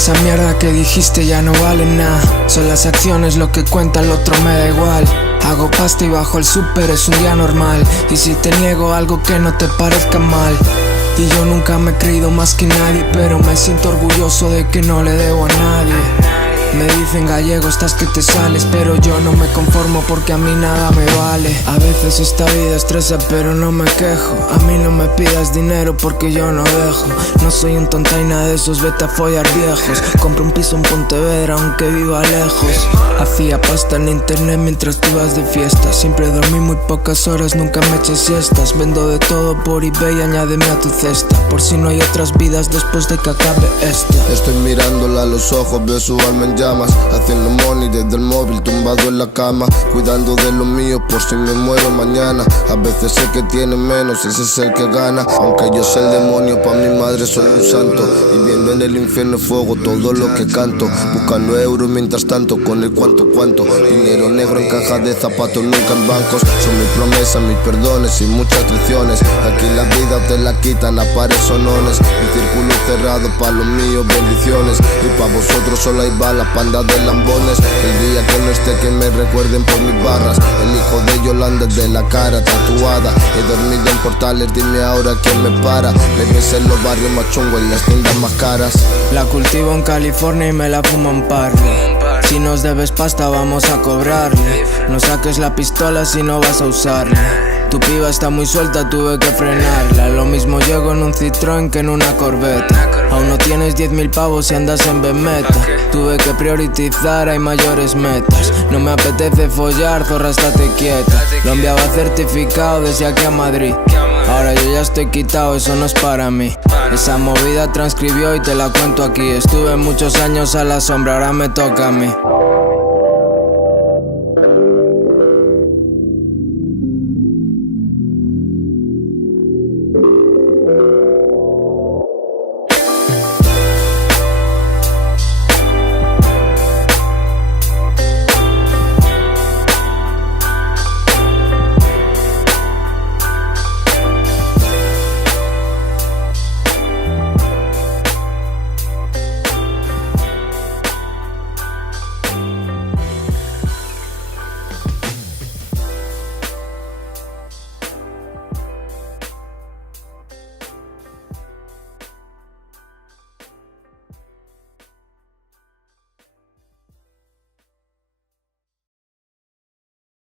esa mierda que dijiste ya no vale nada. Son las acciones lo que cuenta, el otro me da igual. Hago pasta y bajo el súper, es un día normal. Y si te niego algo que no te parezca mal. Y yo nunca me he creído más que nadie, pero me siento orgulloso de que no le debo a nadie. Me dicen gallego, estás que te sales, pero yo no me conformo porque a mí nada me vale. A veces esta vida estresa, pero no me quejo. A mí no me pidas dinero porque yo no dejo. No soy un tontaina de esos, vete a follar viejos. Compro un piso en Pontevedra aunque viva lejos. Hacía pasta en internet mientras tú ibas de fiesta. Siempre dormí muy pocas horas, nunca me eché siestas. Vendo de todo por eBay, añádeme a tu cesta. Por si no hay otras vidas después de que acabe esta. Estoy mirándola a los ojos, veo su alma en llamas, haciendo money desde el móvil, tumbado en la cama, cuidando de lo mío por si me muero mañana. A veces sé que tiene menos, ese es el que gana. Aunque yo sea el demonio, pa' mi madre soy un santo. Y viendo en el infierno fuego todo lo que canto, buscando euros mientras tanto con el cuánto. Dinero negro en cajas de zapatos, nunca en bancos. Son mis promesas, mis perdones y muchas traiciones. Aquí la vida te la quitan a pares sonones. Mi círculo cerrado pa' los míos, bendiciones. Y pa' vosotros solo hay balas, panda de lambones. El día que no esté que me recuerden por mis barras. El hijo de Yolanda de la cara tatuada. He dormido en portales, dime ahora quién me para. Me ves en los barrios más chungos, en las tiendas más caras. La cultivo en California y me la fumo en parle. Si nos debes pasta vamos a cobrarle. No saques la pistola si no vas a usarla. Tu piba está muy suelta, tuve que frenarla. Lo mismo llego en un Citroën que en una Corvette. Aún no tienes 10.000 pavos si andas en Bemeta. Tuve que priorizar, hay mayores metas. No me apetece follar, zorra, estate quieta. Lo enviaba certificado desde aquí a Madrid. Ahora yo ya estoy quitado, eso no es para mí. Esa movida transcribió y te la cuento aquí. Estuve muchos años a la sombra, ahora me toca a mí.